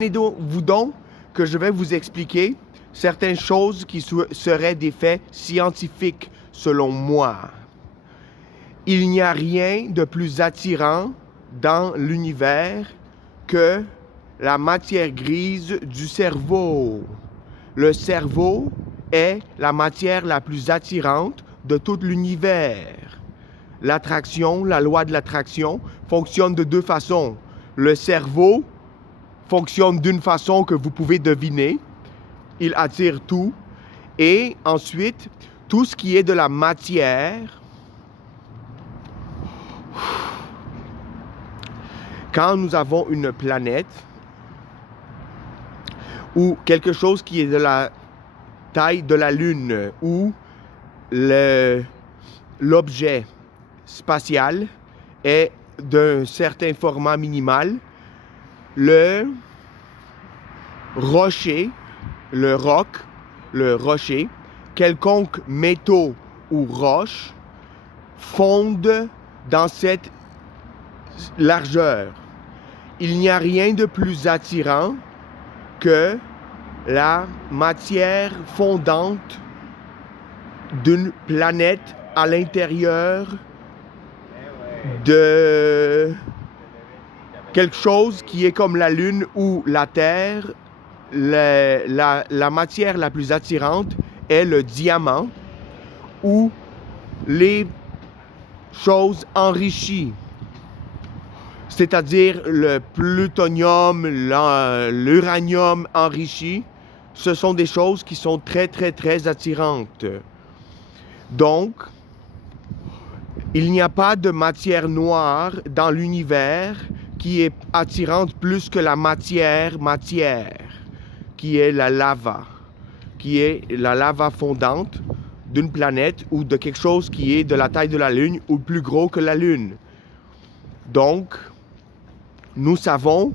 Vous donc que je vais vous expliquer certaines choses qui seraient des faits scientifiques selon moi. Il n'y a rien de plus attirant dans l'univers que la matière grise du cerveau. Le cerveau est la matière la plus attirante de tout l'univers. L'attraction, la loi de l'attraction, fonctionne de deux façons. Le cerveau fonctionne d'une façon que vous pouvez deviner. Il attire tout. Et ensuite, tout ce qui est de la matière, quand nous avons une planète ou quelque chose qui est de la taille de la Lune ou l'objet spatial est d'un certain format minimal, le rocher, le rocher, quelconque métaux ou roche fondent dans cette largeur. Il n'y a rien de plus attirant que la matière fondante d'une planète à l'intérieur de quelque chose qui est comme la Lune ou la Terre. La matière la plus attirante est le diamant ou les choses enrichies, c'est-à-dire le plutonium, l'uranium enrichi. Ce sont des choses qui sont très, très, très attirantes. Donc, il n'y a pas de matière noire dans l'univers qui est attirante plus que la matière, qui est la lava fondante d'une planète ou de quelque chose qui est de la taille de la Lune ou plus gros que la Lune. Donc, nous savons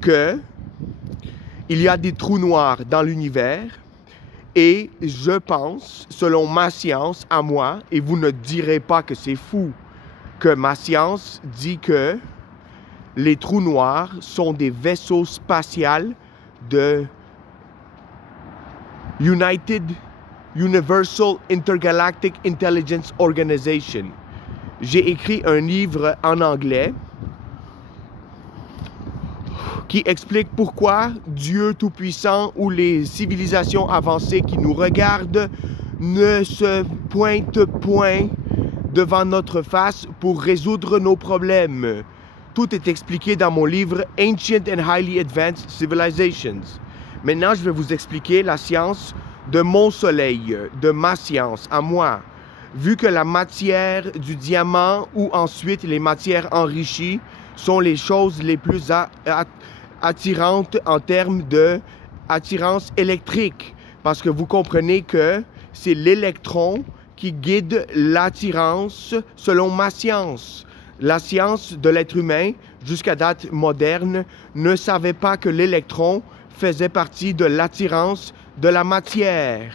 que il y a des trous noirs dans l'univers et je pense, selon ma science à moi, et vous ne direz pas que c'est fou, que ma science dit que les trous noirs sont des vaisseaux spatials de Universal Intergalactic Intelligence Organization. J'ai écrit un livre en anglais qui explique pourquoi Dieu Tout-Puissant ou les civilisations avancées qui nous regardent ne se pointent point devant notre face pour résoudre nos problèmes. Tout est expliqué dans mon livre Ancient and Highly Advanced Civilizations. Maintenant, je vais vous expliquer la science de mon soleil, de ma science, à moi. Vu que la matière du diamant ou ensuite les matières enrichies sont les choses les plus attirantes en termes d'attirance électrique. Parce que vous comprenez que c'est l'électron qui guide l'attirance selon ma science. La science de l'être humain, jusqu'à date moderne, ne savait pas que l'électron faisait partie de l'attirance de la matière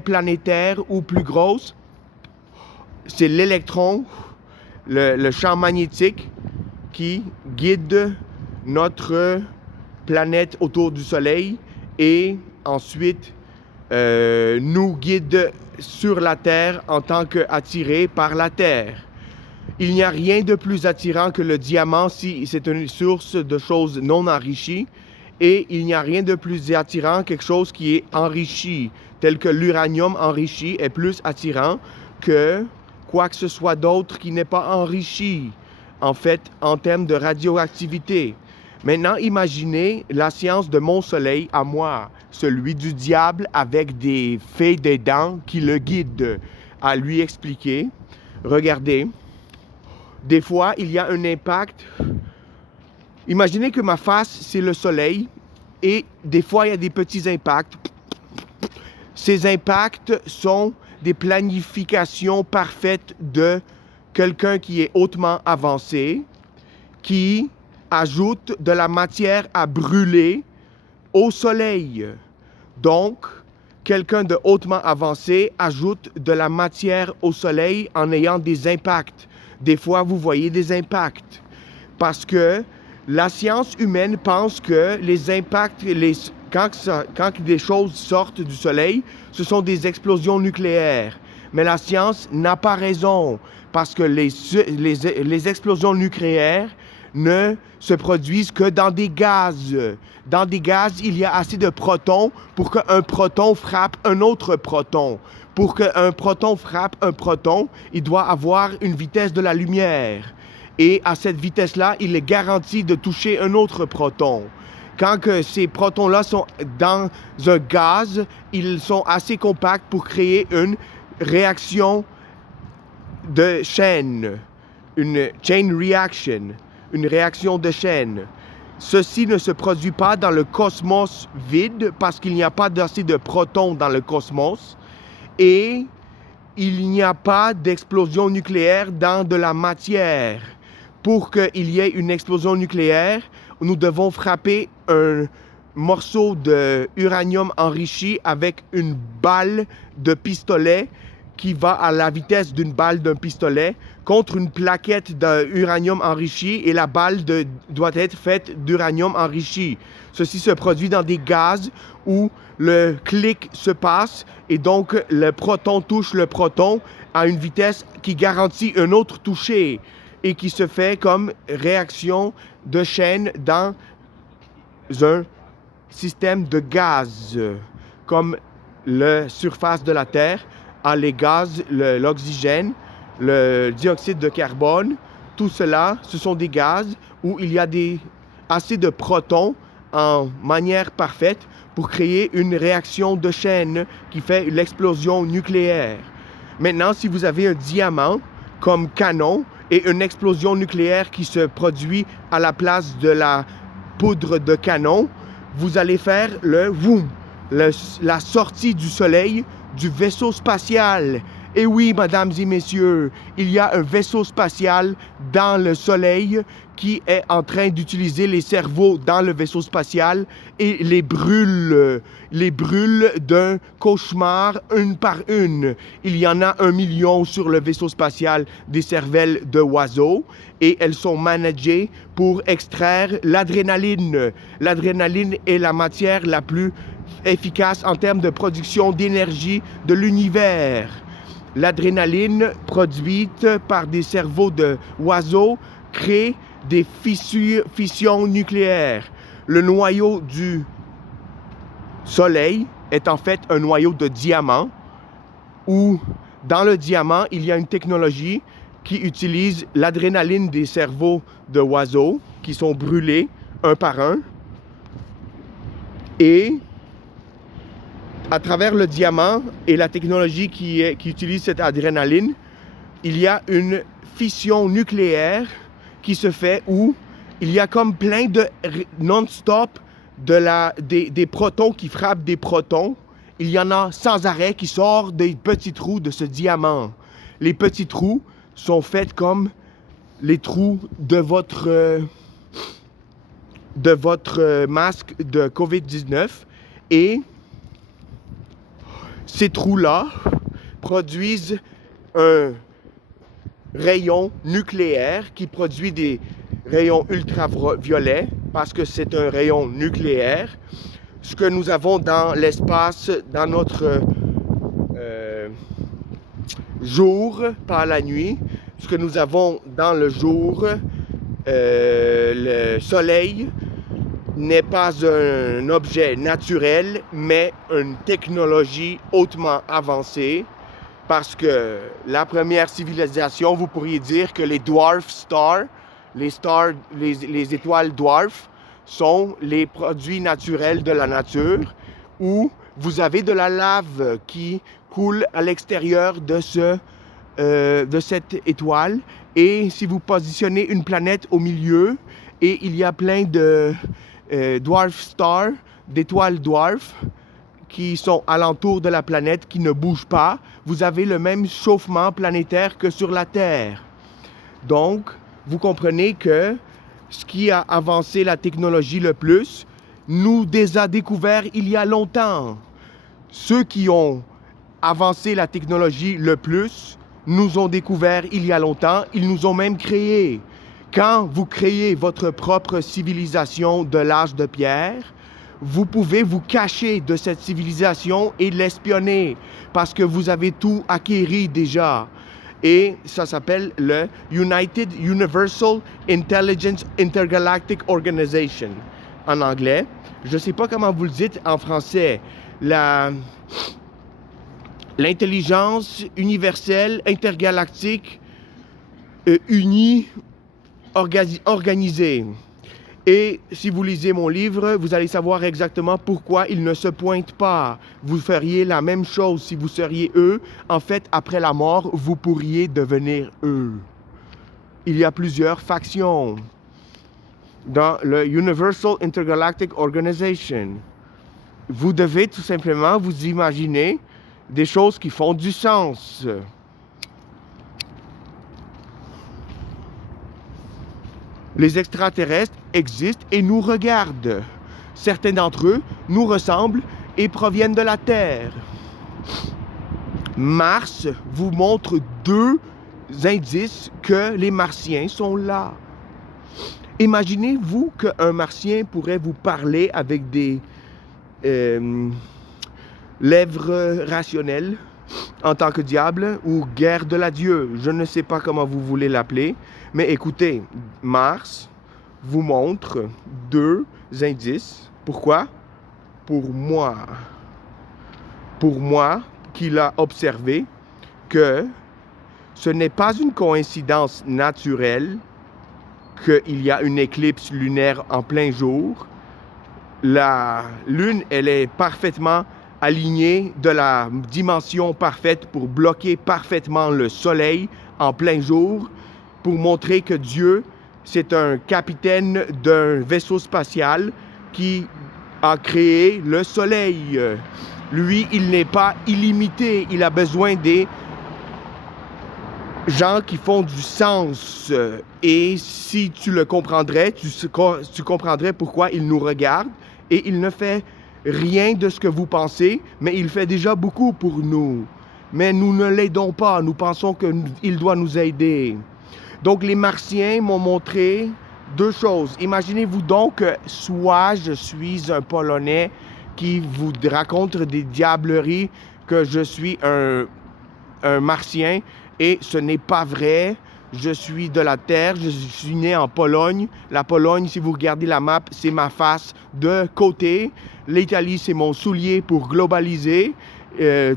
planétaire ou plus grosse. C'est l'électron, le champ magnétique qui guide notre planète autour du Soleil et ensuite nous guide sur la Terre en tant qu'attirés par la Terre. Il n'y a rien de plus attirant que le diamant si c'est une source de choses non enrichies. Et il n'y a rien de plus attirant que quelque chose qui est enrichi, tel que l'uranium enrichi est plus attirant que quoi que ce soit d'autre qui n'est pas enrichi, en fait, en termes de radioactivité. Maintenant, imaginez la science de mon soleil à moi, celui du diable avec des fées des dents qui le guident, à lui expliquer. Regardez, des fois, il y a un impact. Imaginez que ma face, c'est le soleil et des fois, il y a des petits impacts. Ces impacts sont des planifications parfaites de quelqu'un qui est hautement avancé, qui ajoute de la matière à brûler au soleil. Donc, quelqu'un de hautement avancé ajoute de la matière au soleil en ayant des impacts. Des fois, vous voyez des impacts parce que La science humaine pense que les impacts, quand des choses sortent du Soleil, ce sont des explosions nucléaires. Mais la science n'a pas raison, parce que les explosions nucléaires ne se produisent que dans des gaz. Dans des gaz, il y a assez de protons pour qu'un proton frappe un autre proton. Pour qu'un proton frappe un proton, il doit avoir une vitesse de la lumière. Et à cette vitesse-là, il est garanti de toucher un autre proton. Quand que ces protons-là sont dans un gaz, ils sont assez compacts pour créer une réaction de chaîne, une chain reaction, une réaction de chaîne. Ceci ne se produit pas dans le cosmos vide parce qu'il n'y a pas assez de protons dans le cosmos et il n'y a pas d'explosion nucléaire dans de la matière. Pour qu'il y ait une explosion nucléaire, nous devons frapper un morceau d'uranium enrichi avec une balle de pistolet qui va à la vitesse d'une balle d'un pistolet contre une plaquette d'uranium enrichi et la balle doit être faite d'uranium enrichi. Ceci se produit dans des gaz où le clic se passe et donc le proton touche le proton à une vitesse qui garantit un autre toucher et qui se fait comme réaction de chaîne dans un système de gaz, comme la surface de la Terre a les gaz, l'oxygène, le dioxyde de carbone. Tout cela, ce sont des gaz où il y a assez de protons en manière parfaite pour créer une réaction de chaîne qui fait l'explosion nucléaire. Maintenant, si vous avez un diamant comme canon et une explosion nucléaire qui se produit à la place de la poudre de canon, vous allez faire la sortie du Soleil du vaisseau spatial. Et oui, mesdames et messieurs, il y a un vaisseau spatial dans le Soleil qui est en train d'utiliser les cerveaux dans le vaisseau spatial et les brûle d'un cauchemar une par une. Il y en a 1 million sur le vaisseau spatial des cervelles d'oiseaux et elles sont managées pour extraire l'adrénaline. L'adrénaline est la matière la plus efficace en termes de production d'énergie de l'univers. L'adrénaline produite par des cerveaux d'oiseaux crée des fissions nucléaires. Le noyau du Soleil est en fait un noyau de diamant où dans le diamant, il y a une technologie qui utilise l'adrénaline des cerveaux d'oiseaux qui sont brûlés un par un et à travers le diamant et la technologie qui utilise cette adrénaline, il y a une fission nucléaire qui se fait où il y a comme plein de non-stop des protons qui frappent des protons. Il y en a sans arrêt qui sortent des petits trous de ce diamant. Les petits trous sont faits comme les trous de votre masque de COVID-19 et ces trous-là produisent un rayon nucléaire qui produit des rayons ultraviolets parce que c'est un rayon nucléaire. Ce que nous avons dans l'espace, dans notre jour, pas la nuit, ce que nous avons dans le jour, le soleil, n'est pas un objet naturel, mais une technologie hautement avancée. Parce que la première civilisation, vous pourriez dire que les dwarf stars, les étoiles dwarf, sont les produits naturels de la nature, où vous avez de la lave qui coule à l'extérieur de cette étoile. Et si vous positionnez une planète au milieu, et il y a plein de dwarf stars, d'étoiles dwarf, qui sont alentour de la planète, qui ne bougent pas, vous avez le même chauffement planétaire que sur la Terre. Donc, vous comprenez que ce qui a avancé la technologie le plus, nous les a découverts il y a longtemps. Ceux qui ont avancé la technologie le plus, nous ont découverts il y a longtemps, ils nous ont même créés. Quand vous créez votre propre civilisation de l'âge de pierre, vous pouvez vous cacher de cette civilisation et l'espionner parce que vous avez tout acquéri déjà. Et ça s'appelle le United Universal Intelligence Intergalactic Organization en anglais. Je ne sais pas comment vous le dites en français. L'intelligence universelle intergalactique unie organisée. Et si vous lisez mon livre, vous allez savoir exactement pourquoi ils ne se pointent pas. Vous feriez la même chose si vous seriez eux. En fait, après la mort, vous pourriez devenir eux. Il y a plusieurs factions dans le Universal Intergalactic Organization. Vous devez tout simplement vous imaginer des choses qui font du sens. Les extraterrestres existent et nous regardent. Certains d'entre eux nous ressemblent et proviennent de la Terre. Mars vous montre 2 indices que les Martiens sont là. Imaginez-vous qu'un Martien pourrait vous parler avec des lèvres rationnelles en tant que diable ou guerre de l'adieu. Je ne sais pas comment vous voulez l'appeler. Mais écoutez, Mars vous montre 2 indices. Pourquoi? Pour moi. Pour moi, qui l'a observé, que ce n'est pas une coïncidence naturelle qu'il y a une éclipse lunaire en plein jour. La Lune, elle est parfaitement alignée de la dimension parfaite pour bloquer parfaitement le Soleil en plein jour, pour montrer que Dieu, c'est un capitaine d'un vaisseau spatial qui a créé le Soleil. Lui, il n'est pas illimité. Il a besoin des gens qui font du sens. Et si tu le comprendrais, tu comprendrais pourquoi il nous regarde et il ne fait rien de ce que vous pensez, mais il fait déjà beaucoup pour nous. Mais nous ne l'aidons pas. Nous pensons qu'il doit nous aider. Donc, les Martiens m'ont montré 2 choses. Imaginez-vous donc que soit je suis un Polonais qui vous raconte des diableries, que je suis un Martien, et ce n'est pas vrai. Je suis de la Terre, je suis né en Pologne. La Pologne, si vous regardez la map, c'est ma face de côté. L'Italie, c'est mon soulier pour globaliser.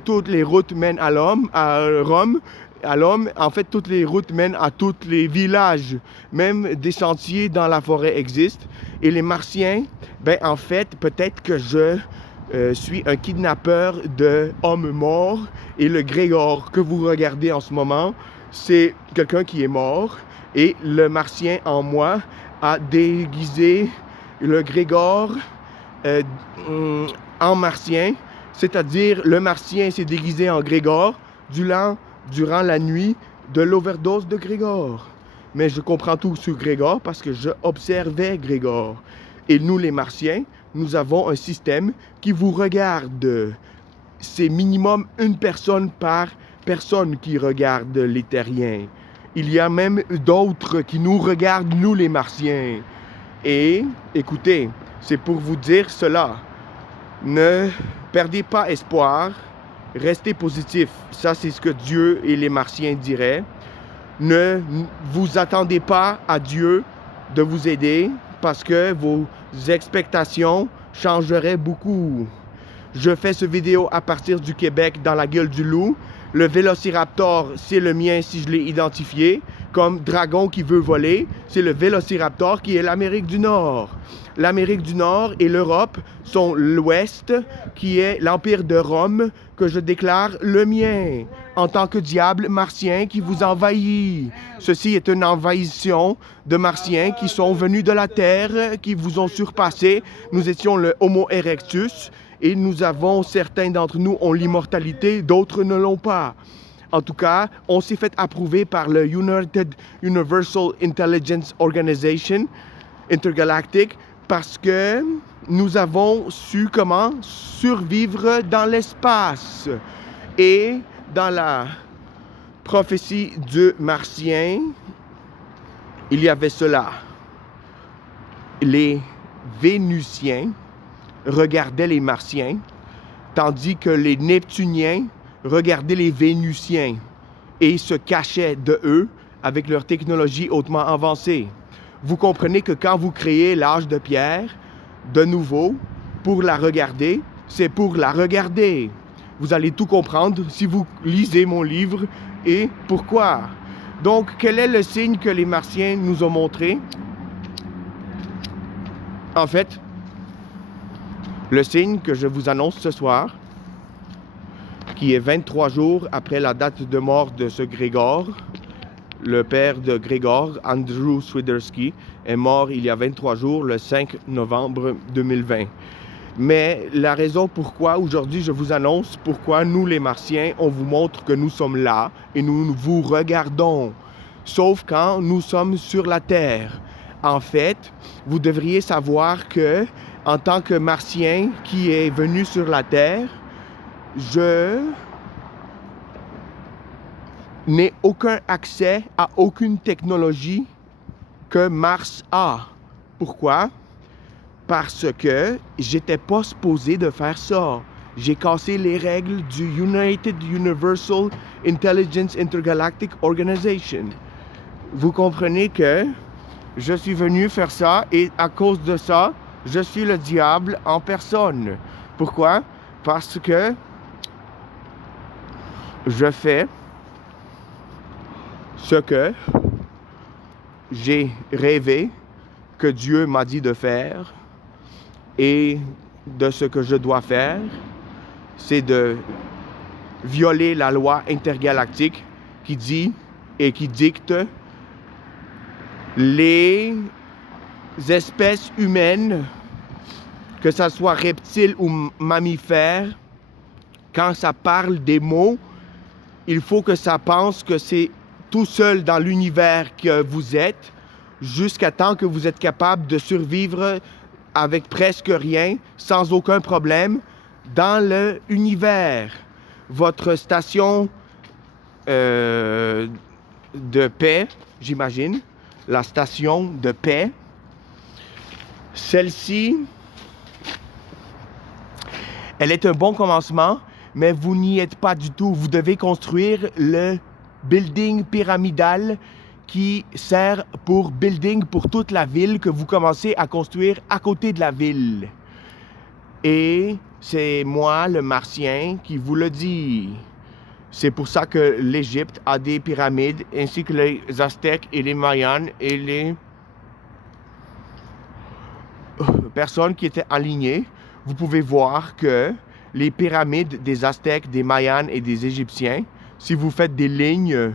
Toutes les routes mènent à Rome. En fait, toutes les routes mènent à tous les villages. Même des sentiers dans la forêt existent. Et les Martiens, en fait, peut-être que je suis un kidnappeur d'hommes morts. Et le Grégor que vous regardez en ce moment, c'est quelqu'un qui est mort. Et le Martien en moi a déguisé le Grégor en Martien. C'est-à-dire, le Martien s'est déguisé en Grégor durant la nuit de l'overdose de Grégor. Mais je comprends tout sur Grégor parce que je observais Grégor. Et nous, les Martiens, nous avons un système qui vous regarde. C'est minimum 1 personne par personne qui regarde les Terriens. Il y a même d'autres qui nous regardent, nous, les Martiens. Et, écoutez, c'est pour vous dire cela. Ne perdez pas espoir. Restez positif. Ça, c'est ce que Dieu et les Martiens diraient. Ne vous attendez pas à Dieu de vous aider parce que vos expectations changeraient beaucoup. Je fais cette vidéo à partir du Québec dans la gueule du loup. Le Vélociraptor, c'est le mien si je l'ai identifié. Comme dragon qui veut voler, c'est le Vélociraptor qui est l'Amérique du Nord. L'Amérique du Nord et l'Europe sont l'Ouest, qui est l'Empire de Rome, que je déclare le mien, en tant que diable martien qui vous envahit. Ceci est une envahissement de martiens qui sont venus de la Terre, qui vous ont surpassé. Nous étions le Homo erectus, et certains d'entre nous ont l'immortalité, d'autres ne l'ont pas. En tout cas, on s'est fait approuver par le United Universal Intelligence Organization Intergalactic parce que nous avons su comment survivre dans l'espace. Et dans la prophétie du Martien, il y avait cela. Les Vénusiens regardaient les Martiens, tandis que les Neptuniens regardaient les Vénusiens et se cachaient de eux avec leur technologie hautement avancée. Vous comprenez que quand vous créez l'âge de pierre, de nouveau, pour la regarder, c'est pour la regarder. Vous allez tout comprendre si vous lisez mon livre et pourquoi. Donc, quel est le signe que les Martiens nous ont montré? En fait, le signe que je vous annonce ce soir, qui est 23 jours après la date de mort de ce Grégor, le père de Grégor, Andrew Swiderski, est mort il y a 23 jours, le 5 novembre 2020. Mais la raison pourquoi aujourd'hui je vous annonce pourquoi nous les Martiens, on vous montre que nous sommes là et nous vous regardons, sauf quand nous sommes sur la Terre. En fait, vous devriez savoir que, en tant que Martien qui est venu sur la Terre, je n'ai aucun accès à aucune technologie que Mars a. Pourquoi? Parce que j'étais pas supposé de faire ça. J'ai cassé les règles du United Universal Intelligence Intergalactic Organization. Vous comprenez que je suis venu faire ça et à cause de ça, je suis le diable en personne. Pourquoi? Parce que je fais ce que j'ai rêvé que Dieu m'a dit de faire. Et de ce que je dois faire, c'est de violer la loi intergalactique qui dit et qui dicte les espèces humaines, que ce soit reptiles ou mammifères, quand ça parle des mots, il faut que ça pense que c'est tout seul dans l'univers que vous êtes, jusqu'à temps que vous êtes capable de survivre avec presque rien, sans aucun problème, dans l'univers. Votre station de paix, j'imagine, la station de paix, celle-ci, elle est un bon commencement, mais vous n'y êtes pas du tout. Vous devez construire le building pyramidal qui sert pour building pour toute la ville que vous commencez à construire à côté de la ville. Et c'est moi, le Martien, qui vous le dit. C'est pour ça que l'Égypte a des pyramides, ainsi que les Aztèques et les Mayans et les personnes qui étaient alignées. Vous pouvez voir que les pyramides des Aztèques, des Mayans et des Égyptiens, si vous faites des lignes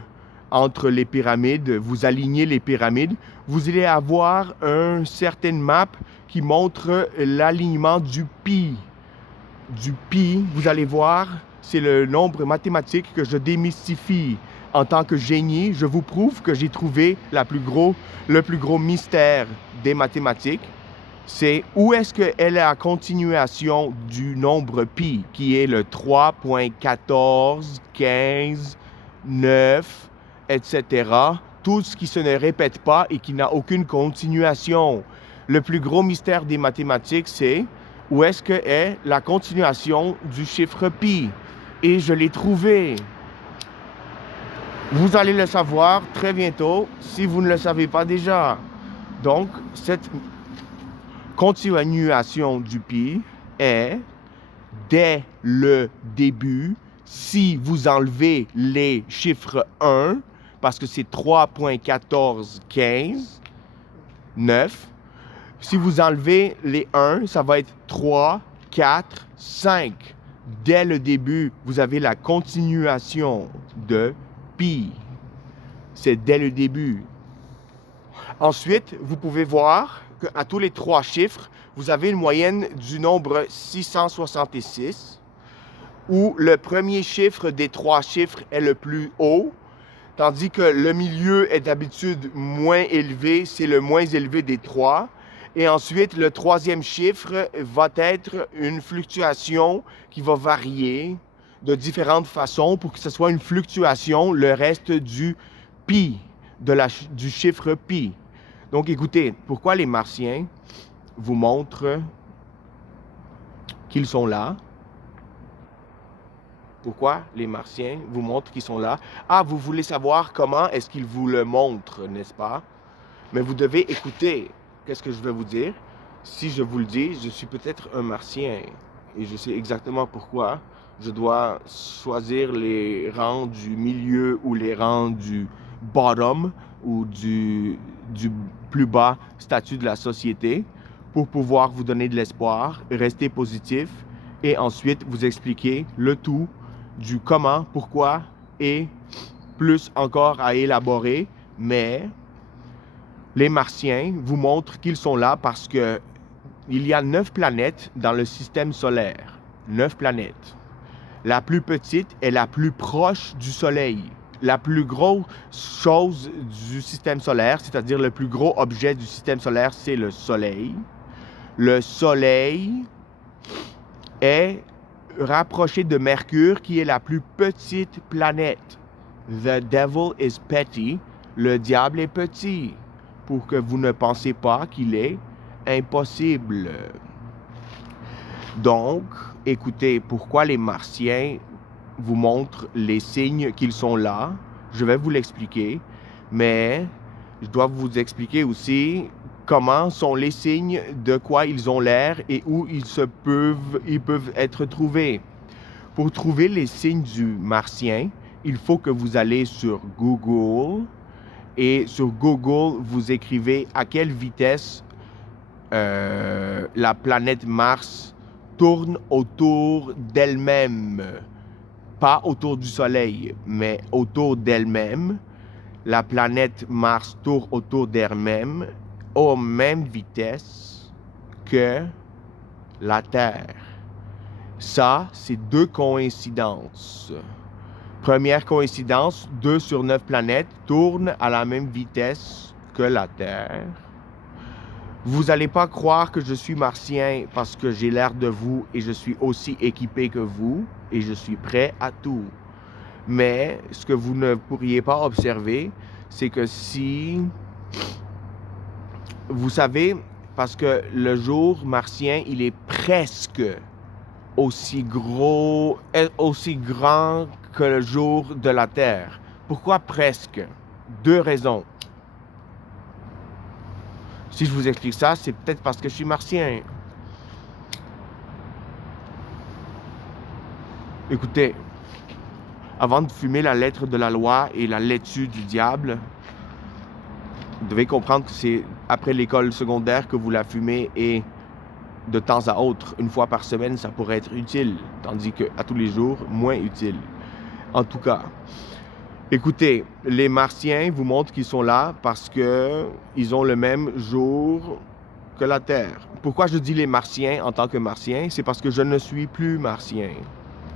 entre les pyramides, vous alignez les pyramides, vous allez avoir une certaine map qui montre l'alignement du pi. Du pi, vous allez voir, c'est le nombre mathématique que je démystifie. En tant que génie, je vous prouve que j'ai trouvé le plus gros mystère des mathématiques. C'est où est-ce qu'elle est la continuation du nombre pi, qui est le 3.14, 15, 9, etc. Tout ce qui se ne répète pas et qui n'a aucune continuation. Le plus gros mystère des mathématiques, c'est où est-ce que est la continuation du chiffre pi. Et je l'ai trouvé. Vous allez le savoir très bientôt si vous ne le savez pas déjà. Donc, cette continuation du pi est dès le début, si vous enlevez les chiffres 1, parce que c'est 3.14, 15, 9. Si vous enlevez les 1, ça va être 3, 4, 5. Dès le début, vous avez la continuation de pi. C'est dès le début. Ensuite, vous pouvez voir qu'à tous les 3 chiffres, vous avez une moyenne du nombre 666, où le premier chiffre des 3 chiffres est le plus haut, tandis que le milieu est d'habitude moins élevé, c'est le moins élevé des 3. Et ensuite, le 3e chiffre va être une fluctuation qui va varier de différentes façons pour que ce soit une fluctuation, le reste du pi, du chiffre pi. Donc écoutez, pourquoi les Martiens vous montrent qu'ils sont là? Pourquoi les Martiens vous montrent qu'ils sont là? Ah, vous voulez savoir comment est-ce qu'ils vous le montrent, n'est-ce pas? Mais vous devez écouter. Qu'est-ce que je vais vous dire? Si je vous le dis, je suis peut-être un Martien. Et je sais exactement pourquoi je dois choisir les rangs du milieu ou les rangs du bottom ou du plus bas statut de la société pour pouvoir vous donner de l'espoir, rester positif et ensuite vous expliquer le tout du comment, pourquoi et plus encore à élaborer. Mais les Martiens vous montrent qu'ils sont là parce que il y a 9 planètes dans le système solaire. 9 planètes. La plus petite est la plus proche du Soleil. La plus grosse chose du système solaire, c'est-à-dire le plus gros objet du système solaire, c'est le Soleil. Le Soleil est rapproché de Mercure, qui est la plus petite planète. The devil is petty. Le diable est petit. Pour que vous ne pensez pas qu'il est impossible. Donc, écoutez, pourquoi les Martiens vous montrent les signes qu'ils sont là? Je vais vous l'expliquer, mais je dois vous expliquer aussi comment sont les signes, de quoi ils ont l'air et où ils peuvent être trouvés. Pour trouver les signes du Martien, il faut que vous allez sur Google et sur Google, vous écrivez à quelle vitesse la planète Mars tourne autour d'elle-même. Pas autour du Soleil, mais autour d'elle-même. La planète Mars tourne autour d'elle-même aux mêmes vitesses que la Terre. Ça, c'est 2 coïncidences. Première coïncidence, 2 sur 9 planètes tournent à la même vitesse que la Terre. Vous n'allez pas croire que je suis martien parce que j'ai l'air de vous et je suis aussi équipé que vous et je suis prêt à tout. Mais ce que vous ne pourriez pas observer, c'est que si vous savez, parce que le jour martien, il est presque aussi grand que le jour de la Terre. Pourquoi presque? 2 raisons. Si je vous explique ça, c'est peut-être parce que je suis martien. Écoutez, avant de fumer la lettre de la loi et la laitue du diable, vous devez comprendre que c'est après l'école secondaire que vous la fumez et de temps à autre, 1 fois par semaine, ça pourrait être utile, tandis qu'à tous les jours, moins utile. En tout cas, écoutez, les Martiens vous montrent qu'ils sont là parce qu'ils ont le même jour que la Terre. Pourquoi je dis les Martiens en tant que Martien? C'est parce que je ne suis plus Martien.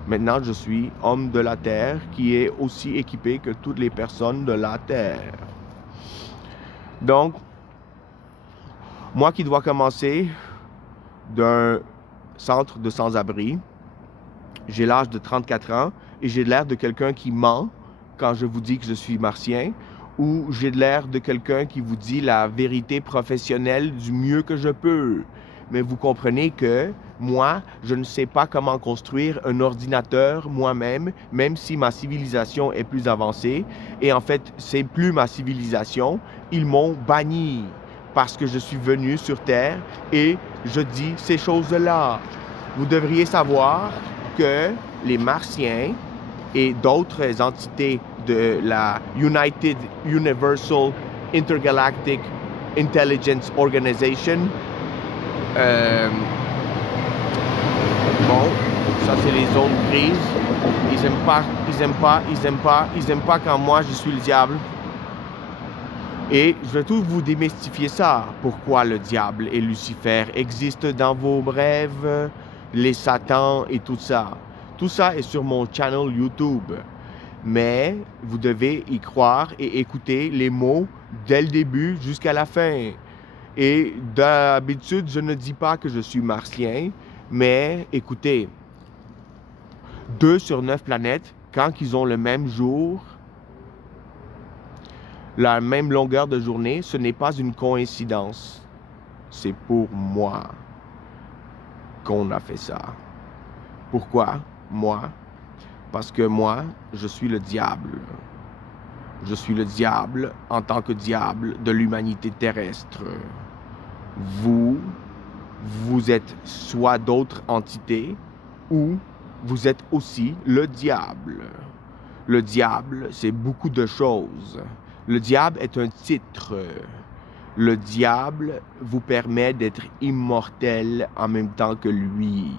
Maintenant, je suis homme de la Terre qui est aussi équipé que toutes les personnes de la Terre. Donc, moi qui dois commencer d'un centre de sans-abri, j'ai l'âge de 34 ans et j'ai l'air de quelqu'un qui ment quand je vous dis que je suis martien, ou j'ai l'air de quelqu'un qui vous dit la vérité professionnelle du mieux que je peux. Mais vous comprenez que moi, je ne sais pas comment construire un ordinateur moi-même, même si ma civilisation est plus avancée. Et en fait, c'est plus ma civilisation. Ils m'ont banni parce que je suis venu sur Terre et je dis ces choses-là. Vous devriez savoir que les Martiens et d'autres entités de la United Universal Intergalactic Intelligence Organization, bon, ça c'est les zones grises. Ils aiment pas quand moi je suis le diable. Et je vais tout vous démystifier ça. Pourquoi le diable et Lucifer existent dans vos rêves, les satans et tout ça. Tout ça est sur mon channel YouTube. Mais vous devez y croire et écouter les mots dès le début jusqu'à la fin. Et d'habitude, je ne dis pas que je suis martien, mais écoutez, 2 sur 9 planètes, quand ils ont le même jour, la même longueur de journée, ce n'est pas une coïncidence. C'est pour moi qu'on a fait ça. Pourquoi moi? Parce que moi, je suis le diable. Je suis le diable en tant que diable de l'humanité terrestre. Vous êtes soit d'autres entités ou vous êtes aussi le diable. Le diable, c'est beaucoup de choses. Le diable est un titre. Le diable vous permet d'être immortel en même temps que lui.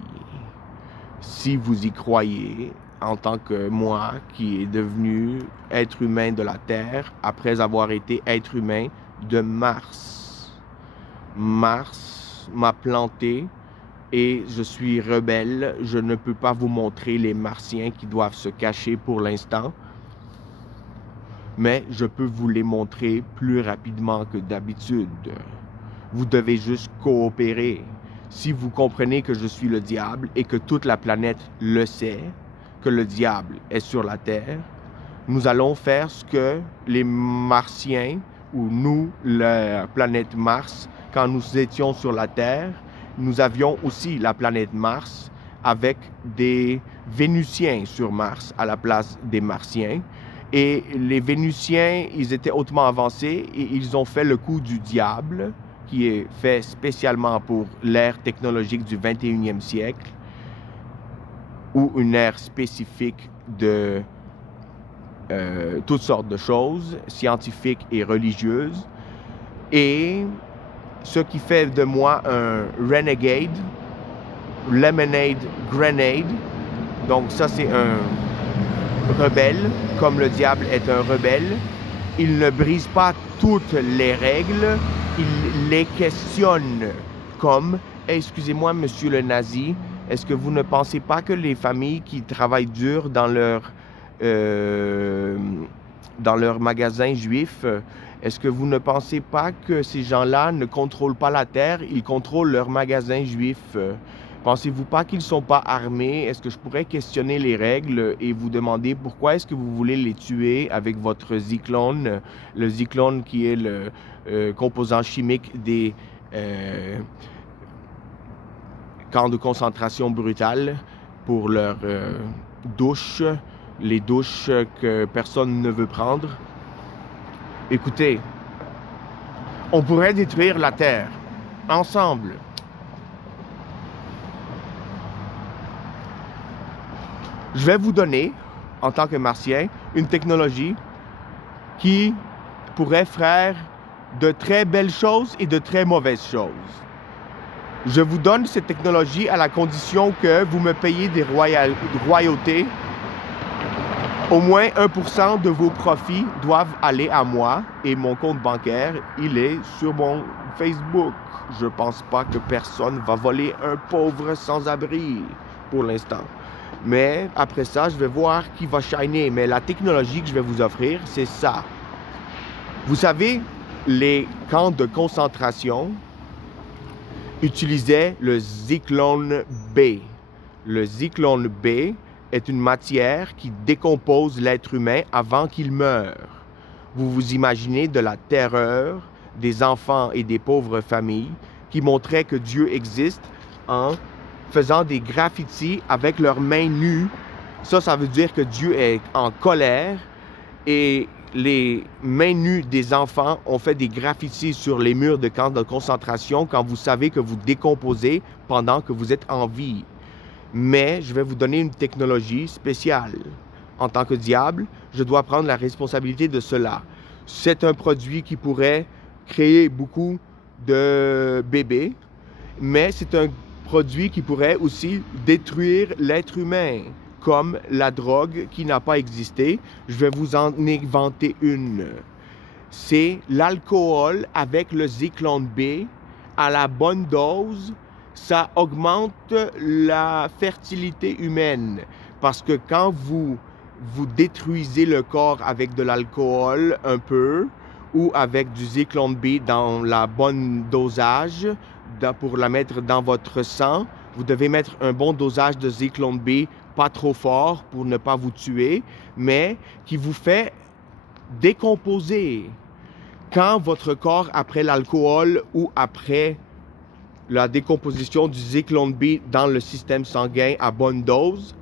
Si vous y croyez, en tant que moi qui est devenu être humain de la Terre après avoir été être humain de Mars. Mars m'a planté et je suis rebelle. Je ne peux pas vous montrer les Martiens qui doivent se cacher pour l'instant, mais je peux vous les montrer plus rapidement que d'habitude. Vous devez juste coopérer. Si vous comprenez que je suis le diable et que toute la planète le sait, que le diable est sur la Terre, nous allons faire ce que les Martiens, ou nous, la planète Mars, quand nous étions sur la Terre, nous avions aussi la planète Mars avec des Vénusiens sur Mars à la place des Martiens. Et les Vénusiens, ils étaient hautement avancés et ils ont fait le coup du diable, qui est fait spécialement pour l'ère technologique du 21e siècle, ou une ère spécifique de toutes sortes de choses, scientifiques et religieuses. Et ce qui fait de moi un renegade, lemonade grenade, donc ça c'est un rebelle, comme le diable est un rebelle. Il ne brise pas toutes les règles, il les questionne comme « Excusez-moi, monsieur le nazi, est-ce que vous ne pensez pas que les familles qui travaillent dur dans leur magasin juif, est-ce que vous ne pensez pas que ces gens-là ne contrôlent pas la terre, ils contrôlent leur magasin juif? Pensez-vous pas qu'ils ne sont pas armés? Est-ce que je pourrais questionner les règles et vous demander pourquoi est-ce que vous voulez les tuer avec votre zyklone, le zyklone qui est le composant chimique des camps de concentration brutale pour leurs douches, les douches que personne ne veut prendre? Écoutez, on pourrait détruire la Terre, ensemble. Je vais vous donner, en tant que Martien, une technologie qui pourrait faire de très belles choses et de très mauvaises choses. Je vous donne cette technologie à la condition que vous me payez des royautés. Au moins 1% de vos profits doivent aller à moi et mon compte bancaire, il est sur mon Facebook. Je pense pas que personne va voler un pauvre sans-abri pour l'instant. Mais après ça, je vais voir qui va shiner. Mais la technologie que je vais vous offrir, c'est ça. Vous savez, les camps de concentration utilisaient le Zyklone B. Le Zyklone B est une matière qui décompose l'être humain avant qu'il meure. Vous vous imaginez de la terreur des enfants et des pauvres familles qui montraient que Dieu existe en faisant des graffitis avec leurs mains nues. Ça veut dire que Dieu est en colère et les mains nues des enfants ont fait des graffitis sur les murs de camps de concentration quand vous savez que vous décomposez pendant que vous êtes en vie. Mais je vais vous donner une technologie spéciale. En tant que diable, je dois prendre la responsabilité de cela. C'est un produit qui pourrait créer beaucoup de bébés, mais c'est un produit qui pourrait aussi détruire l'être humain, comme la drogue qui n'a pas existé. Je vais vous en inventer une. C'est l'alcool avec le Zyklone B à la bonne dose. Ça augmente la fertilité humaine parce que quand vous détruisez le corps avec de l'alcool un peu ou avec du Zyklone B dans la bonne dosage pour la mettre dans votre sang, vous devez mettre un bon dosage de Zyklone B, pas trop fort pour ne pas vous tuer, mais qui vous fait décomposer. quand votre corps, après l'alcool ou après la décomposition du Zyklon B dans le système sanguin à bonne dose,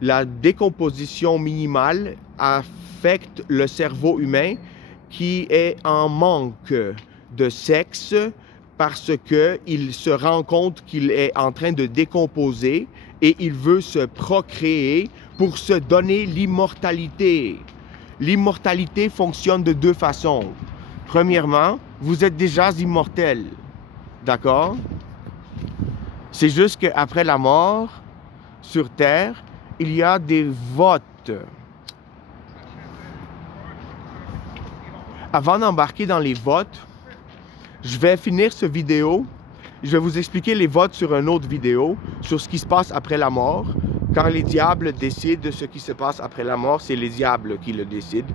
la décomposition minimale affecte le cerveau humain qui est en manque de sexe parce qu'il se rend compte qu'il est en train de décomposer et il veut se procréer pour se donner l'immortalité. L'immortalité fonctionne de deux façons. Premièrement, vous êtes déjà immortel, d'accord? C'est juste qu'après la mort, sur Terre, il y a des votes. Avant d'embarquer dans les votes, je vais finir cette vidéo. Je vais vous expliquer les votes sur une autre vidéo, sur ce qui se passe après la mort. Quand les diables décident de ce qui se passe après la mort, c'est les diables qui le décident.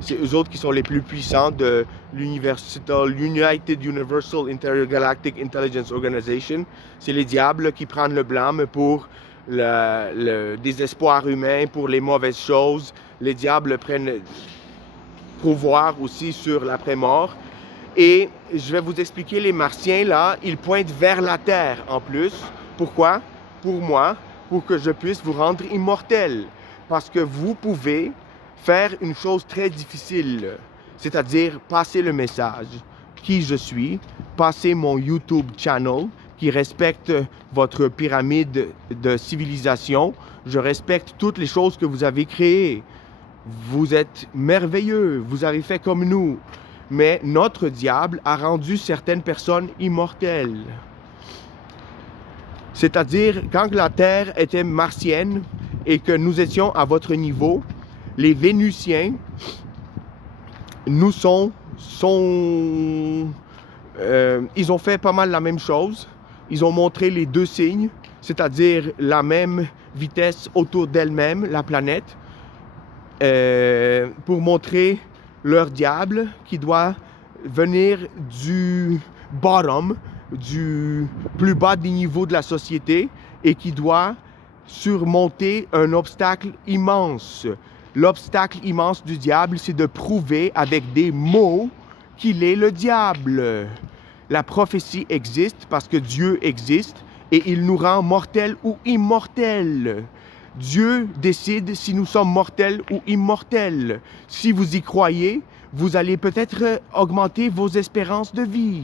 C'est eux autres qui sont les plus puissants de l'United Universal Intergalactic Intelligence Organization. C'est les diables qui prennent le blâme pour le désespoir humain, pour les mauvaises choses. Les diables prennent pouvoir aussi sur l'après-mort. Et je vais vous expliquer les martiens là, ils pointent vers la Terre en plus. Pourquoi? Pour moi, pour que je puisse vous rendre immortel. Parce que vous pouvez faire une chose très difficile, c'est-à-dire passer le message. Qui je suis, passer mon YouTube channel qui respecte votre pyramide de civilisation. Je respecte toutes les choses que vous avez créées. Vous êtes merveilleux, vous avez fait comme nous. Mais notre diable a rendu certaines personnes immortelles. C'est-à-dire, quand la Terre était martienne et que nous étions à votre niveau, les Vénusiens nous ils ont fait pas mal la même chose. Ils ont montré les deux signes, c'est-à-dire la même vitesse autour d'elle-même, la planète, pour montrer leur diable qui doit venir du bottom, du plus bas des niveaux de la société et qui doit surmonter un obstacle immense. L'obstacle immense du diable, c'est de prouver avec des mots qu'il est le diable. La prophétie existe parce que Dieu existe et il nous rend mortels ou immortels. Dieu décide si nous sommes mortels ou immortels. Si vous y croyez, vous allez peut-être augmenter vos espérances de vie.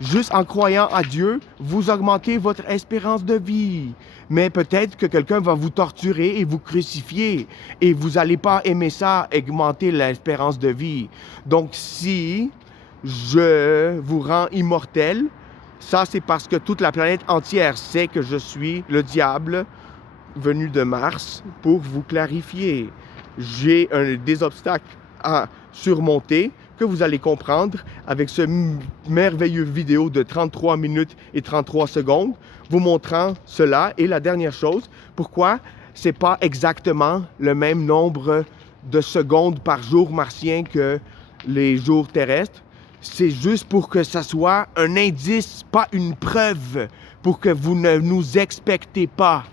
Juste en croyant à Dieu, vous augmentez votre espérance de vie. Mais peut-être que quelqu'un va vous torturer et vous crucifier. Et vous n'allez pas aimer ça, augmenter l'espérance de vie. Donc si je vous rends immortel, ça c'est parce que toute la planète entière sait que je suis le diable venu de Mars pour vous clarifier. J'ai des obstacles à surmonter que vous allez comprendre avec ce merveilleux vidéo de 33 minutes et 33 secondes vous montrant cela. Et la dernière chose, pourquoi c'est pas exactement le même nombre de secondes par jour martien que les jours terrestres? C'est juste pour que ça soit un indice, pas une preuve, pour que vous ne nous expectez pas,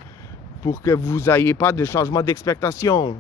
pour que vous n'ayez pas de changement d'expectation.